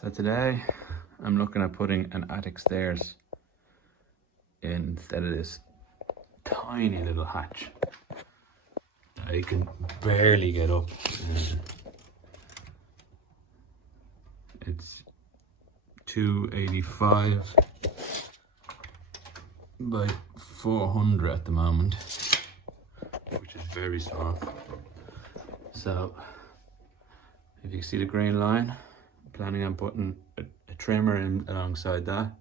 So today I'm looking at putting an attic stairs in instead of this tiny little hatch that I can barely get up. It's 285 by 400 at the moment, which is very small. So if you see the green line, I'm planning on putting a trimmer in alongside that,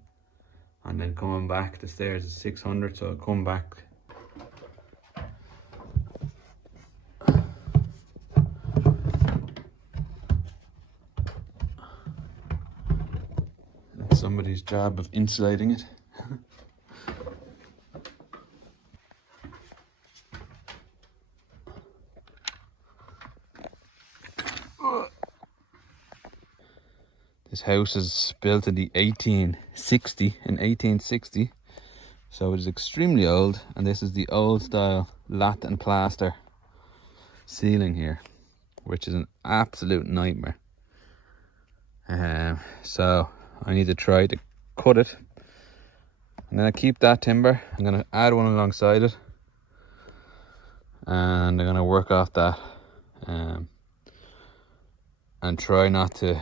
and then coming back. The stairs is 600, so I'll come back. That's somebody's job of insulating it. This house is built in the 1860, so it is extremely old, and this is the old style lat and plaster ceiling here, which is an absolute nightmare. So I need to try to cut it, and then I keep that timber. I'm going to add one alongside it, and I'm going to work off that and try not to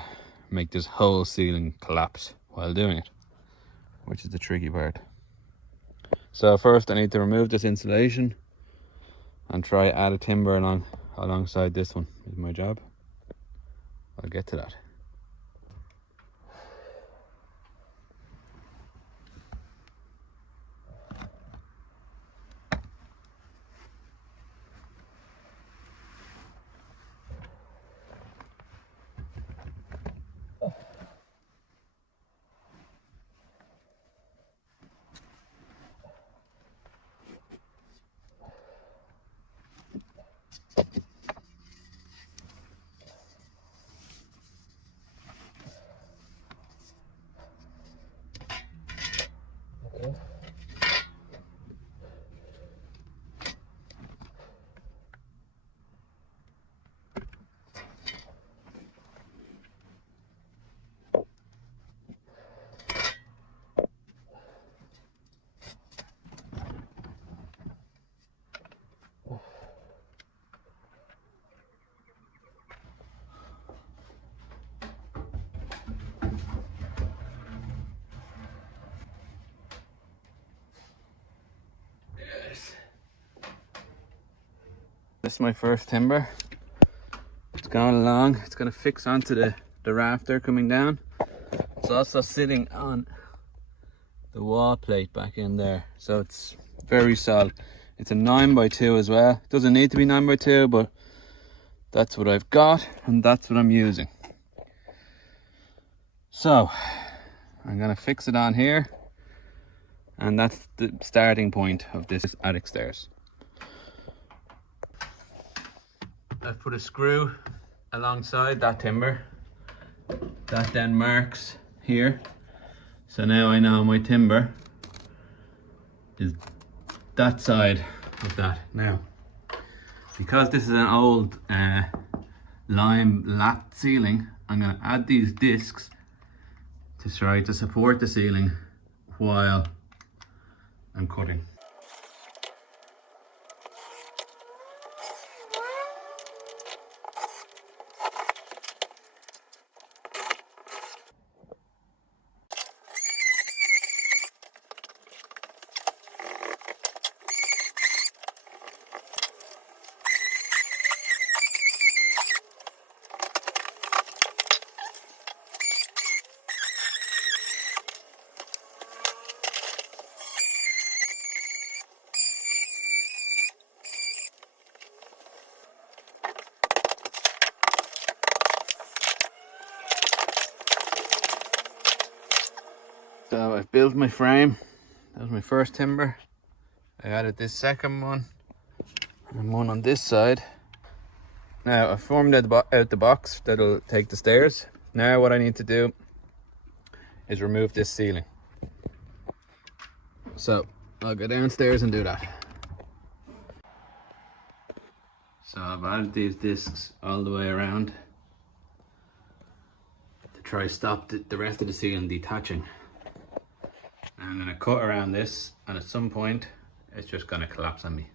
make this whole ceiling collapse while doing it, which is the tricky part. So first I need to remove this insulation and try add a timber alongside this one is my job. I'll get to that. This is my first timber. It's going along. It's going to fix onto the rafter coming down. It's also sitting on the wall plate back in there, so it's very solid. It's a 9x2 as well. It doesn't need to be 9x2, but that's what I've got and that's what I'm using. So I'm going to fix it on here, and that's the starting point of this attic stairs. I've put a screw alongside that timber that then marks here, so now I know my timber is that side of that. Now, because this is an old lime lat ceiling, I'm going to add these discs to try to support the ceiling while I'm cutting. So I've built my frame. That was my first timber. I added this second one and one on this side. Now I've formed out the box that'll take the stairs. Now what I need to do is remove this ceiling. So I'll go downstairs and do that. So I've added these discs all the way around to try stop the rest of the ceiling detaching. And I'm going to cut around this, and at some point it's just going to collapse on me.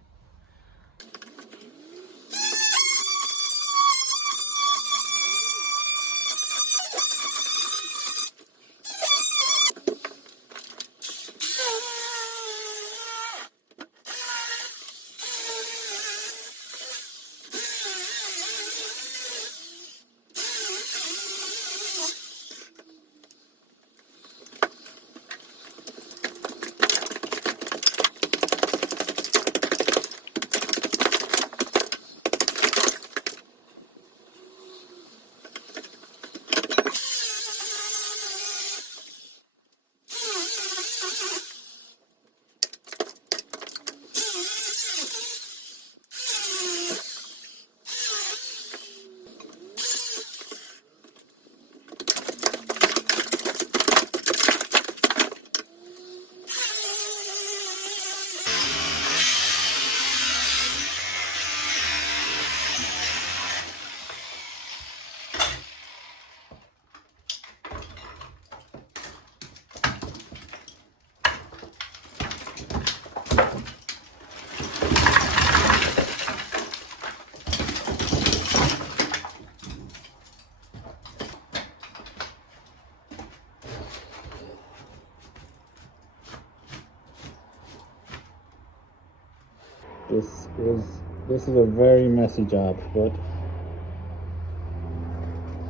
This is a very messy job, but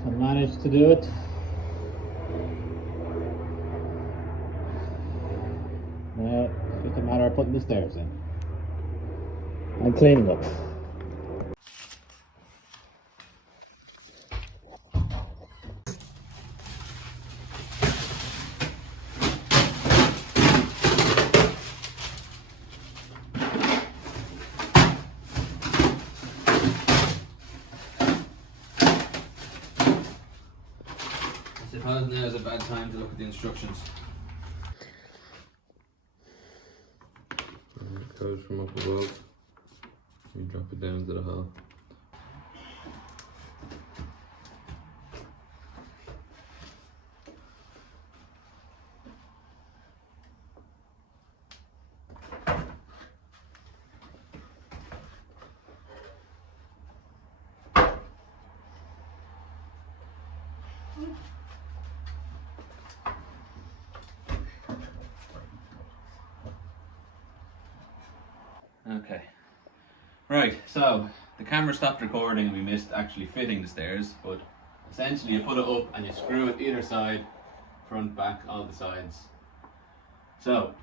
I managed to do it. Now it's just a matter of putting the stairs in and cleaning up. I suppose now is a bad time to look at the instructions. It goes from up above, you drop it down to the hole. Okay, right, so the camera stopped recording and we missed actually fitting the stairs, but essentially you put it up and you screw it either side, front, back, all the sides. So,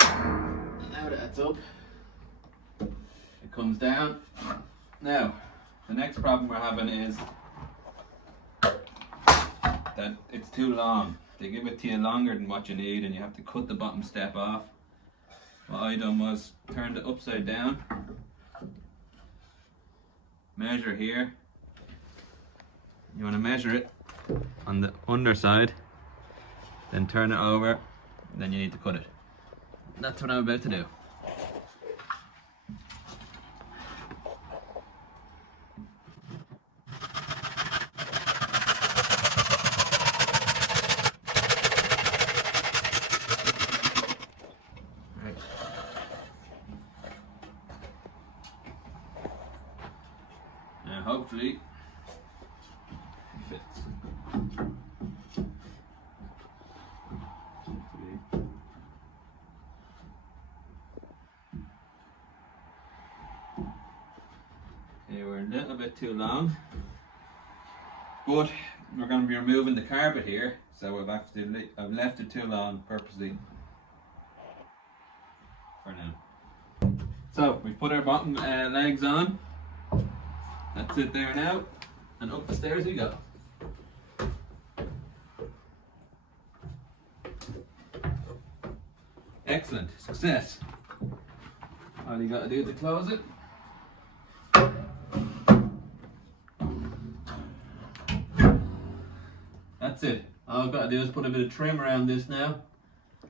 now that it's up, it comes down. Now, the next problem we're having is that it's too long. They give it to you longer than what you need and you have to cut the bottom step off. What I done was turned it upside down, measure here. You want to measure it on the underside, then turn it over, then you need to cut it. That's what I'm about to do. Now hopefully it fits. Okay, we're a little bit too long, but we're going to be removing the carpet here, so I've left it too long purposely for now. So we've put our bottom legs on. That's it there now, and up the stairs we go. Excellent, success. All you got to do to close it. That's it. All I've got to do is put a bit of trim around this now.